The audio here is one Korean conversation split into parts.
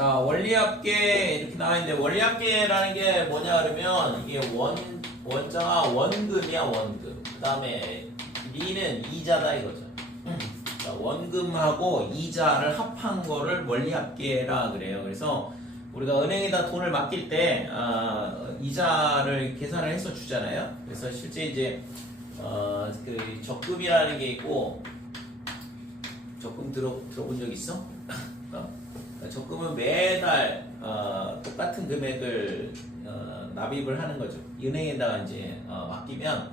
자, 원리합계 이렇게 나와 있는데 원리합계라는 게 뭐냐 그러면 이게 원자가 원금이야 원금. 그 다음에 리는 이자다 이거죠. 자, 원금하고 이자를 합한 거를 원리합계라 그래요. 그래서 우리가 은행에다 돈을 맡길 때 이자를 계산을 해서 주잖아요. 그래서 실제 이제 그 적금이라는 게 있고 적금 들어본 적 있어? 적금은 매달 똑같은 금액을 납입을 하는 거죠. 은행에다가 이제 맡기면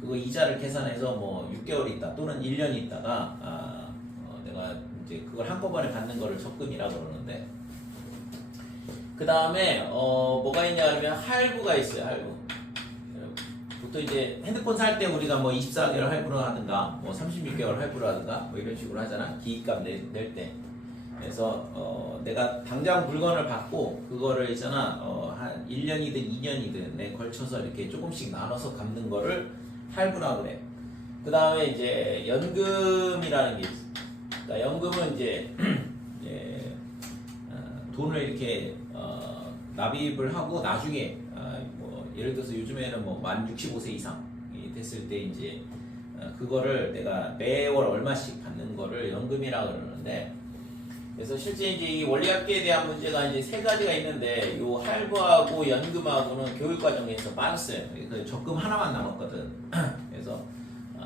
그거 이자를 계산해서 뭐 6개월 있다 또는 1년 있다가 내가 이제 그걸 한꺼번에 받는 거를 적금이라고 그러는데, 그 다음에 뭐가 있냐 그러면 할부가 있어요. 할부. 보통 이제 핸드폰 살 때 우리가 뭐 24개월 할부를 하든가 뭐 36개월 할부를 하든가 뭐 이런 식으로 하잖아. 기입값 낼 때. 그래서 내가 당장 물건을 받고 그거를 있잖아 한 1년이든 2년이든 내 걸쳐서 이렇게 조금씩 나눠서 갚는 거를 할부라고 그래. 그 다음에 이제 연금이라는 게 있어. 그러니까 연금은 이제 돈을 이렇게 납입을 하고 나중에 뭐 예를 들어서 요즘에는 뭐 만 65세 이상이 됐을 때 이제 그거를 내가 매월 얼마씩 받는 거를 연금이라고 그러는데, 그래서 실제 이제 이 원리합계에 대한 문제가 이제 세 가지가 있는데 요 할부하고 연금하고는 교육과정에서 빠졌어요. 그래서 적금 하나만 남았거든. 그래서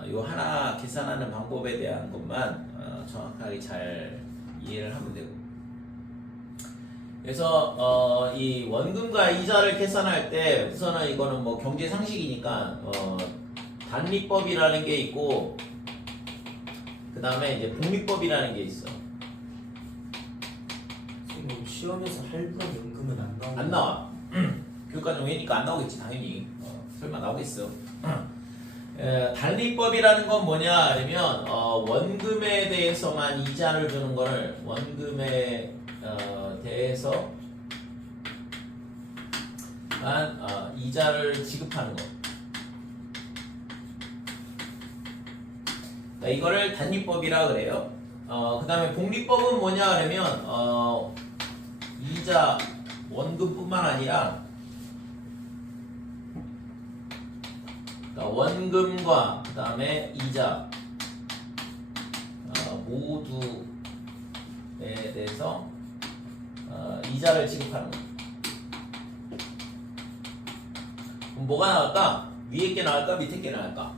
요 하나 계산하는 방법에 대한 것만 정확하게 잘 이해를 하면 되고, 그래서 이 원금과 이자를 계산할 때 우선은 이거는 뭐 경제 상식이니까 단리법이라는 게 있고 그 다음에 이제 복리법이라는 게 있어. 시험에서 할부랑 연금은 안 나오는 안 나와. 교육과정 회니까 안 나오겠지 당연히. 설마 나오겠어. 단리법이라는 건 뭐냐 하면 원금에 대해서만 이자를 주는 거를 원금에 대해서만 이자를 지급하는 거. 그러니까 이거를 단리법이라 그래요. 그 다음에 복리법은 뭐냐 하면 이자 원금뿐만 아니라 그러니까 원금과 그 다음에 이자 모두에 대해서 이자를 지급하는 거. 그럼 뭐가 나올까? 위에 게 나올까? 밑에 게 나올까?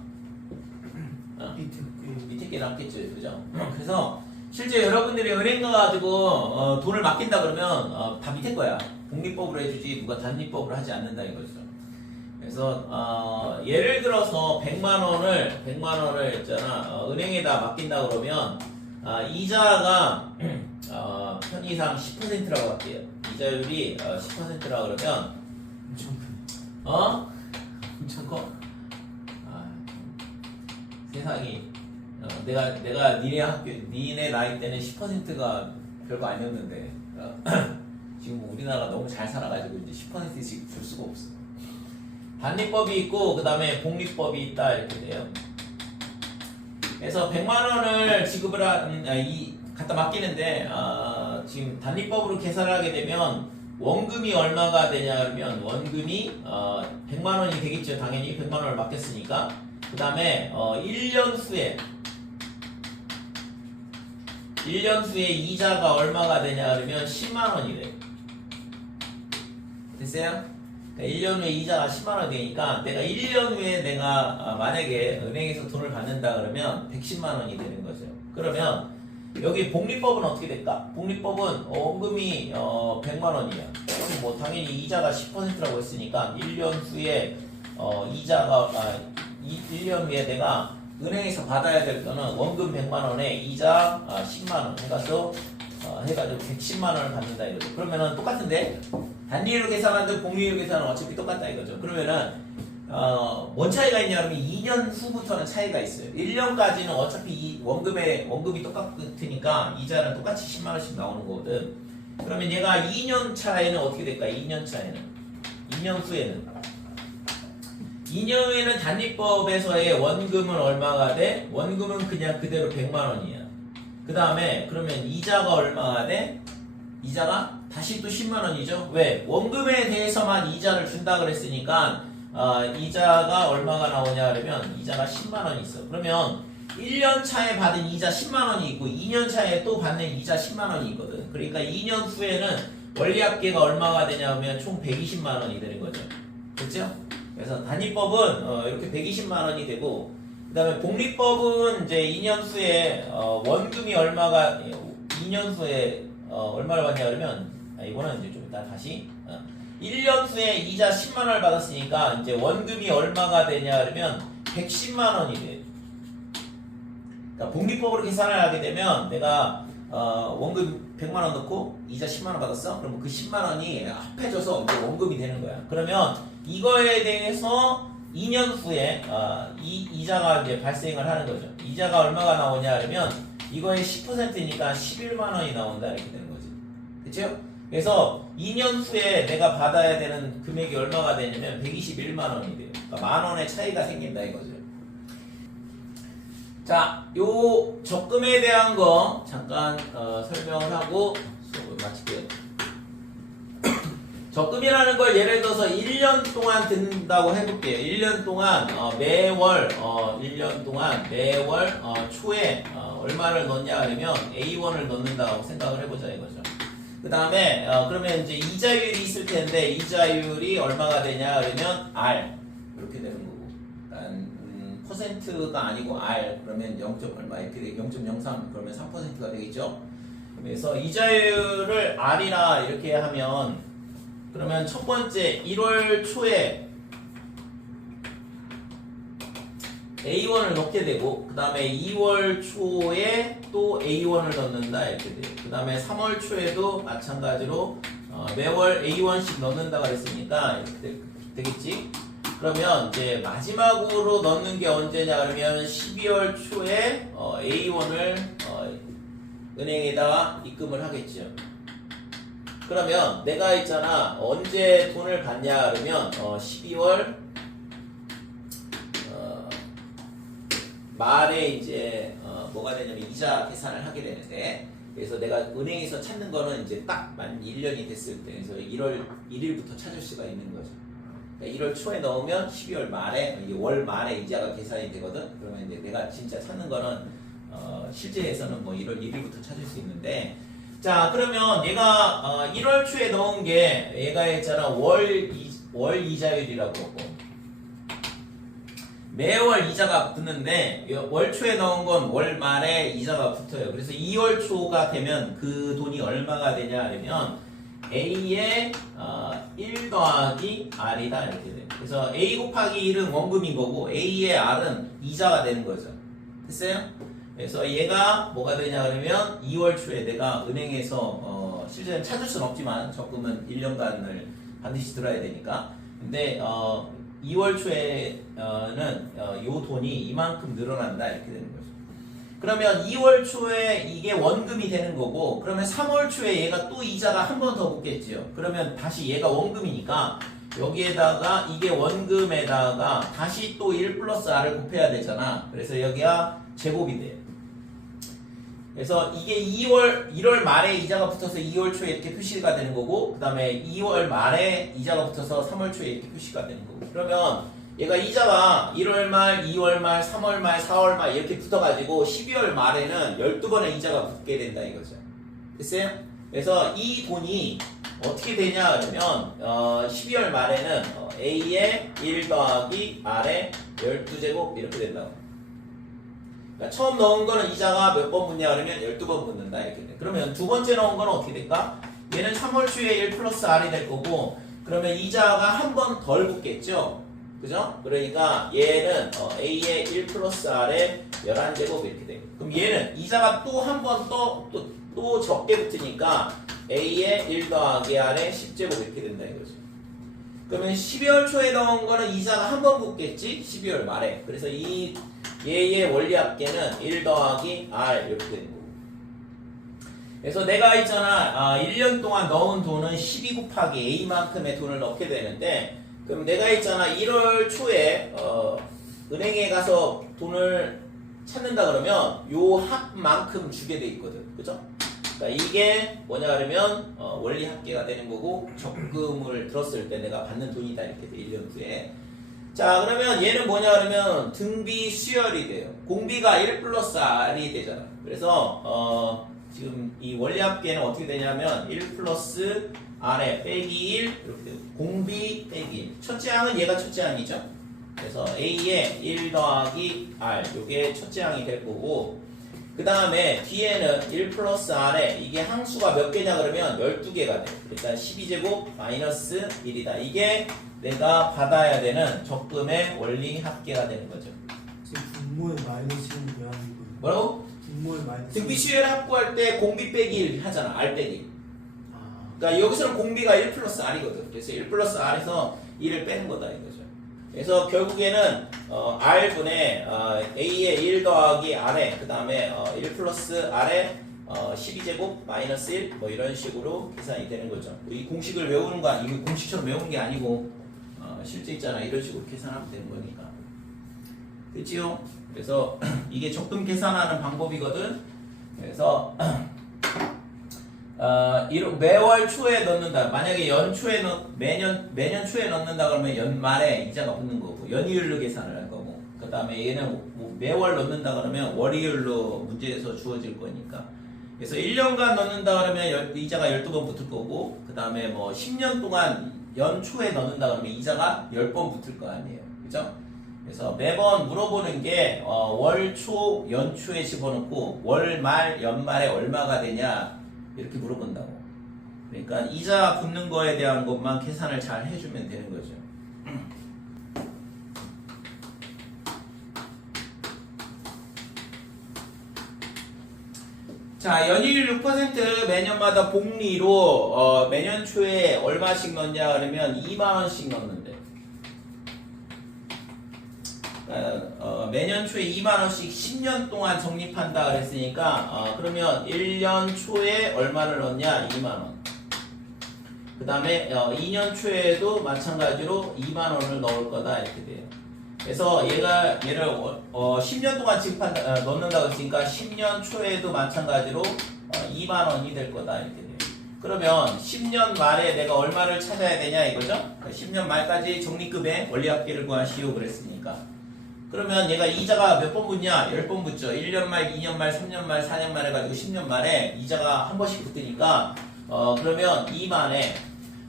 밑에 게 나왔겠죠, 그죠? 그래서 실제 여러분들이 은행 가가지고 돈을 맡긴다 그러면 다 밑에 거야. 복리법으로 해주지 누가 단리법으로 하지 않는다 이거죠. 그래서 예를 들어서 100만 원을 있잖아 은행에다 맡긴다 그러면 이자가 편의상 10%라고 할게요. 이자율이 10%라 그러면 엄청 큰. 엄청 커. 세상이 내가 니네 나이 때는 10%가 별거 아니었는데 지금 우리나라가 너무 잘 살아가지고 이제 10%씩 줄 수가 없어. 단리법이 있고 그 다음에 복리법이 있다 이렇게 돼요. 그래서 100만 원을 지급을 갖다 맡기는데 지금 단리법으로 계산을 하게 되면 원금이 얼마가 되냐 그러면 원금이 100만 원이 되겠죠. 당연히 100만 원을 맡겼으니까. 그 다음에 1년 후에 이자가 얼마가 되냐 그러면 10만 원이 돼. 됐어요? 그러니까 1년 후에 이자가 10만 원 되니까 내가 1년 후에 내가 만약에 은행에서 돈을 받는다 그러면 110만 원이 되는 거죠. 그러면 여기 복리법은 어떻게 될까? 복리법은 원금이 100만 원이야. 그럼 뭐 당연히 이자가 10%라고 했으니까 1년 후에 이자가 1년 후에 내가 은행에서 받아야 될 거는 원금 100만 원에 이자 10만 원 해가지고 110만 원을 받는다 이거죠. 그러면은 똑같은데 단리로 계산하든 복리로 계산은 어차피 똑같다 이거죠. 그러면은 뭔 차이가 있냐면 2년 후부터는 차이가 있어요. 1년까지는 어차피 이 원금이 똑같으니까 이자는 똑같이 10만 원씩 나오는 거거든. 그러면 얘가 2년 차에는 어떻게 될까? 2년 차에는 2년 후에는 단리법에서의 원금은 얼마가 돼? 원금은 그냥 그대로 100만 원이야. 그 다음에 그러면 이자가 얼마가 돼? 이자가 다시 또 10만 원이죠. 왜? 원금에 대해서만 이자를 준다 그랬으니까 이자가 얼마가 나오냐 그러면 이자가 10만 원이 있어. 그러면 1년 차에 받은 이자 10만 원이 있고 2년 차에 또 받는 이자 10만 원이 있거든. 그러니까 2년 후에는 원리합계가 얼마가 되냐면 총 120만 원이 되는 거죠. 그렇죠? 그래서 단위법은 이렇게 120만 원이 되고, 그 다음에 복리법은 이제 2년 후에 원금이 얼마가 2년 후에 얼마를 받냐 그러면 이거는 이제 좀 이따 다시 1년 후에 이자 10만 원을 받았으니까 이제 원금이 얼마가 되냐 그러면 110만 원이 돼. 그러니까 복리법으로 계산을 하게 되면 내가 원금 100만 원 넣고 이자 10만 원 받았어? 그러면 그 10만 원이 합해져서 이제 원금이 되는 거야. 그러면 이거에 대해서 2년 후에 이자가 이제 발생을 하는 거죠. 이자가 얼마가 나오냐 그러면 이거의 10%니까 11만 원이 나온다 이렇게 되는 거지. 그렇죠? 그래서 2년 후에 내가 받아야 되는 금액이 얼마가 되냐면 121만 원이 돼요. 그러니까 만 원의 차이가 생긴다 이거죠. 자, 요 적금에 대한 거 잠깐 설명을 하고 수업을 마칠게요. 적금이라는 걸 예를 들어서 1년 동안 든다고 해볼게요. 1년 동안 매월 1년 동안 매월 초에 얼마를 넣냐 하면 A1을 넣는다고 생각을 해보자 이거죠. 그 다음에 그러면 이제 이자율이 있을 텐데 이자율이 얼마가 되냐 그러면 R 이렇게 되는 거고, 퍼센트가 아니고 R 그러면 0. 얼마 이렇게 되게 0.03 그러면 3%가 되겠죠. 그래서 이자율을 R이라 이렇게 하면 그러면 첫 번째 1월 초에 A1을 넣게 되고, 그 다음에 2월 초에 또 A1을 넣는다 이렇게 돼요. 그 다음에 3월 초에도 마찬가지로 매월 A1씩 넣는다 그랬으니까 이렇게 되겠지. 그러면 이제 마지막으로 넣는 게 언제냐 그러면 12월 초에 A1을 은행에다가 입금을 하겠죠. 그러면 내가 있잖아 언제 돈을 받냐 그러면 12월 말에 이제 뭐가 되냐면 이자 계산을 하게 되는데, 그래서 내가 은행에서 찾는 거는 이제 딱 만 1년이 됐을 때, 그래서 1월 1일부터 찾을 수가 있는 거죠. 그러니까 1월 초에 넣으면 12월 말에 이게 월 말에 이자가 계산이 되거든. 그러면 이제 내가 진짜 찾는 거는 실제에서는 뭐 1월 1일부터 찾을 수 있는데, 자 그러면 얘가 1월 초에 넣은 게 얘가 했잖아 월 이자율이라고 하고 매월 이자가 붙는데 월 초에 넣은 건 월 말에 이자가 붙어요. 그래서 2월 초가 되면 그 돈이 얼마가 되냐 하면 A의 1 더하기 R이다 이렇게 돼요. 그래서 A 곱하기 1은 원금인 거고 A의 R은 이자가 되는 거죠. 됐어요? 그래서 얘가 뭐가 되냐 그러면 2월 초에 내가 은행에서 실제는 찾을 수는 없지만 적금은 1년간을 반드시 들어야 되니까, 근데 2월 초에는 요 돈이 이만큼 늘어난다 이렇게 되는 거죠. 그러면 2월 초에 이게 원금이 되는 거고, 그러면 3월 초에 얘가 또 이자가 한 번 더 붙겠죠. 그러면 다시 얘가 원금이니까 여기에다가 이게 원금에다가 다시 또 1 플러스 R을 곱해야 되잖아. 그래서 여기가 제곱이 돼요. 그래서 이게 1월 말에 이자가 붙어서 2월 초에 이렇게 표시가 되는 거고, 그 다음에 2월 말에 이자가 붙어서 3월 초에 이렇게 표시가 되는 거고, 그러면 얘가 이자가 1월 말, 2월 말, 3월 말, 4월 말 이렇게 붙어가지고 12월 말에는 12번의 이자가 붙게 된다 이거죠. 됐어요? 그래서 이 돈이 어떻게 되냐 그러면 12월 말에는 A의 1 더하기 R의 12제곱 이렇게 된다고. 그러니까 처음 넣은 거는 이자가 몇 번 붙냐 그러면 12번 붙는다 이렇게 돼. 그러면 두 번째 넣은 거는 어떻게 될까? 얘는 3월 초에 1 플러스 R이 될 거고, 그러면 이자가 한 번 덜 붙겠죠? 그죠? 그러니까 얘는 A의 1 플러스 R의 11제곱 이렇게 돼. 그럼 얘는 이자가 또 한 번 또 적게 붙으니까 A의 1 더하기 R의 10제곱 이렇게 된다 이거죠. 그러면 12월 초에 넣은 거는 이자가 한 번 붙겠지? 12월 말에. 그래서 얘의 원리합계는 1 더하기 R 이렇게 되는 거고. 그래서 내가 있잖아 1년 동안 넣은 돈은 12 곱하기 A만큼의 돈을 넣게 되는데, 그럼 내가 있잖아 1월 초에 은행에 가서 돈을 찾는다 그러면 요 합만큼 주게 돼 있거든. 그죠? 그러니까 이게 뭐냐 그러면 원리 합계가 되는 거고 적금을 들었을 때 내가 받는 돈이다 이렇게 돼 1년 후에. 자 그러면 얘는 뭐냐 그러면 등비 수열이 돼요. 공비가 1 플러스 R이 되잖아. 그래서 지금 이 원리 합계는 어떻게 되냐면 1 플러스 R에 빼기 1 이렇게 돼요. 공비 빼기 1. 첫째 항은 얘가 첫째 항이죠. 그래서 A에 1 더하기 R 이게 첫째 항이 될 거고 그 다음에 뒤에는 1 플러스 R에 이게 항수가 몇 개냐 그러면 12개가 돼. 그러니까 12제곱 마이너스 1이다. 이게 내가 받아야 되는 적금의 원리 합계가 되는 거죠. 지금 분모의 마이너스는 왜 하는 거예요? 뭐라고? 분모의 마이너스. 등비 수열 합구할 때 공비 빼기 1 하잖아. R 빼기. 아, 그러니까 여기서는 공비가 1 플러스 R이거든. 그래서 1 플러스 R에서 1을 빼는 거다 이거죠. 그래서 결국에는 R분의 A에 1 더하기 R에 그 다음에 1 플러스 R에 12제곱 마이너스 1 뭐 이런 식으로 계산이 되는 거죠. 이 공식을 외우는 거 이거 공식처럼 외우는 게 아니고 실제 있잖아. 이런 식으로 계산하면 되는 거니까. 됐지요? 그래서 이게 적금 계산하는 방법이거든. 그래서 매월 초에 넣는다. 만약에 연초에 매년 초에 넣는다 그러면 연말에 이자가 붙는 거고 연이율로 계산을 할 거고 그 다음에 얘는 뭐 매월 넣는다 그러면 월이율로 문제에서 주어질 거니까 그래서 1년간 넣는다 그러면 이자가 12번 붙을 거고 그 다음에 뭐 10년 동안 연초에 넣는다 그러면 이자가 10번 붙을 거 아니에요. 그죠? 그래서 매번 물어보는 게 월초, 연초에 집어넣고 월말, 연말에 얼마가 되냐 이렇게 물어본다고. 그러니까 이자 붙는 거에 대한 것만 계산을 잘 해주면 되는 거죠. 자, 연이율 6% 매년마다 복리로 매년 초에 얼마씩 넣냐 그러면 2만원씩 넣는데 매년 초에 2만원씩 10년 동안 적립한다 그랬으니까 그러면 1년 초에 얼마를 넣냐 2만원 그 다음에 2년 초에도 마찬가지로 2만원을 넣을 거다 이렇게 돼요. 그래서 얘를 10년 동안 지급한다 넣는다고 했으니까 10년 초에도 마찬가지로 2만원이 될 거다 이렇게 돼요. 그러면 10년 말에 내가 얼마를 찾아야 되냐 이거죠. 그러니까 10년 말까지 적립금의 원리합계를 구하시오 그랬으니까 그러면 얘가 이자가 몇 번 붙냐? 10번 붙죠. 1년 말, 2년 말, 3년 말, 4년 말 해가지고 10년 말에 이자가 한 번씩 붙으니까 그러면 2만에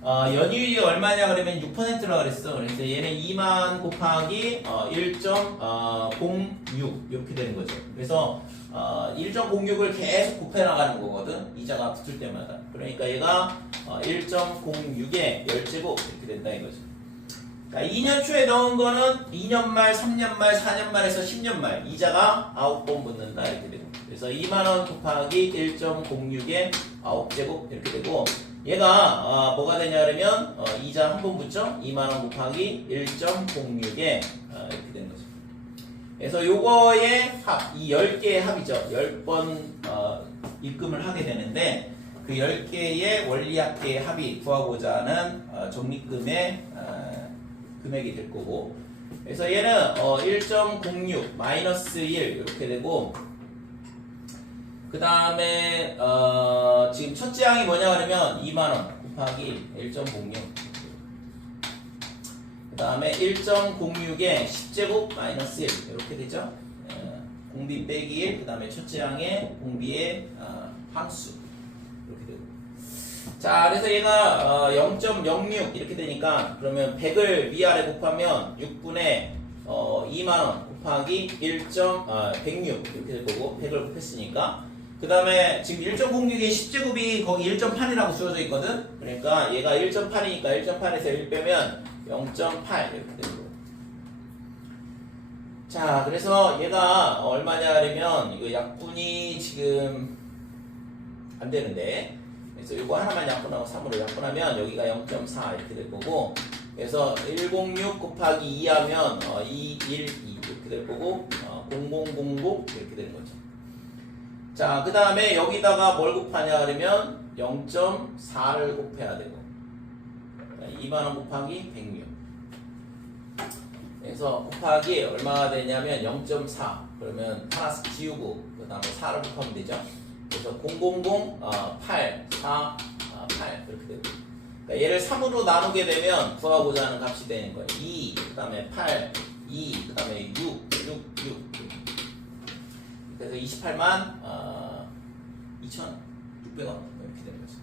연이율이 얼마냐 그러면 6%라 그랬어. 그래서 얘는 2만 곱하기 1.06 이렇게 되는 거죠. 그래서 1.06을 계속 곱해 나가는 거거든. 이자가 붙을 때마다. 그러니까 얘가 1.06에 10제곱 이렇게 된다 이거죠. 그러니까 2년 초에 넣은 거는 2년 말, 3년 말, 4년 말에서 10년 말 이자가 9번 붙는다 이렇게 되고 그래서 2만원 곱하기 1.06에 9제곱 이렇게 되고 얘가 뭐가 되냐 그러면 이자 한 번 붙죠? 2만원 곱하기 1.06에 이렇게 되는 거죠. 그래서 요거의 합, 이 10개의 합이죠. 10번 입금을 하게 되는데 그 10개의 원리합계의 합이 구하고자 하는 적립금의 금액이 될 거고 그래서 얘는 1.06 마이너스 1 이렇게 되고 그 다음에 지금 첫째 항이 뭐냐 그러면 2만원 곱하기 1.06 그 다음에 1.06에 10제곱 마이너스 1 이렇게 되죠. 공비 빼기 1 그 다음에 첫째 항의 공비의 항수 이렇게 되고 자 그래서 얘가 0.06 이렇게 되니까 그러면 100을 위아래 곱하면 6분의 2만원 곱하기 1.106 이렇게 될 거고 100을 곱했으니까 그 다음에 지금 1.06의 10제곱이 거기 1.8이라고 주어져 있거든. 그러니까 얘가 1.8이니까 1.8에서 1 빼면 0.8 이렇게 되고 자 그래서 얘가 얼마냐 하려면 이거 약분이 지금 안 되는데 그래서 이거 하나만 약분하고 3으로 약분하면 여기가 0.4 이렇게 될 거고 그래서 106 곱하기 2 하면 212 이렇게 될 거고 0000 이렇게 되는 거죠. 자 그 다음에 여기다가 뭘 곱하냐 그러면 0.4를 곱해야 되고 2만원 곱하기 106 그래서 곱하기 얼마가 되냐면 0.4 그러면 하나 지우고 그 다음에 4를 곱하면 되죠. 그래서 그래서 000, 8, 4, 8 이렇게 되고. 그러니까 얘를 3으로 나누게 되면 구하고자 하는 값이 되는 거예요. 2, 그 다음에 8, 2, 그 다음에 6, 6, 6. 그래서 28만 2,600원 이렇게 되는 거죠.